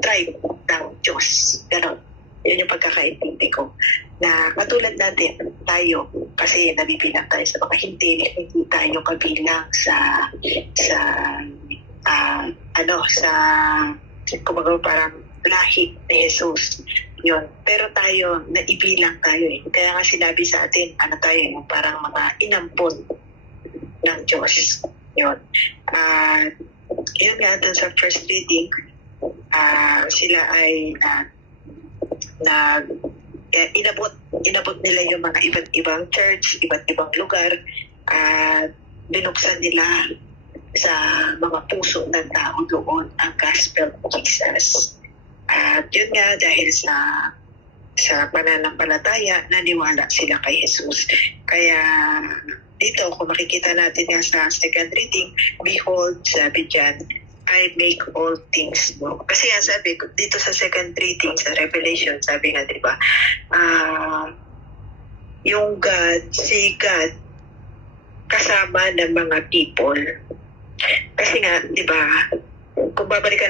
tribe ng Diyos. Ganon. Yun yung pagkakaintindi ko. Na katulad natin, tayo, kasi nabibilang tayo sa mga hindi tayo kabilang sa kumbaga parang lahi ni Jesus. Yun. Pero tayo, naibilang tayo eh. Kaya nga sinabi sa atin, tayo, yung parang mga inampon ng Diyos. Yun. Yun nga, dun sa first reading, sila ay inabot nila yung mga iba't ibang church, iba't ibang lugar, at binuksan nila sa mga puso ng tao doon ang gospel of Jesus. At yun nga, dahil sa pananampalataya, naniwala sila kay Jesus. Kaya dito, kung makikita natin nga sa second reading, behold, sabi dyan, I make all things new. Kasi nga sabi, dito sa second reading, sa Revelation, sabi nga, di ba, yung God, si God, kasama ng mga people. Kasi nga, di ba, kung babalikan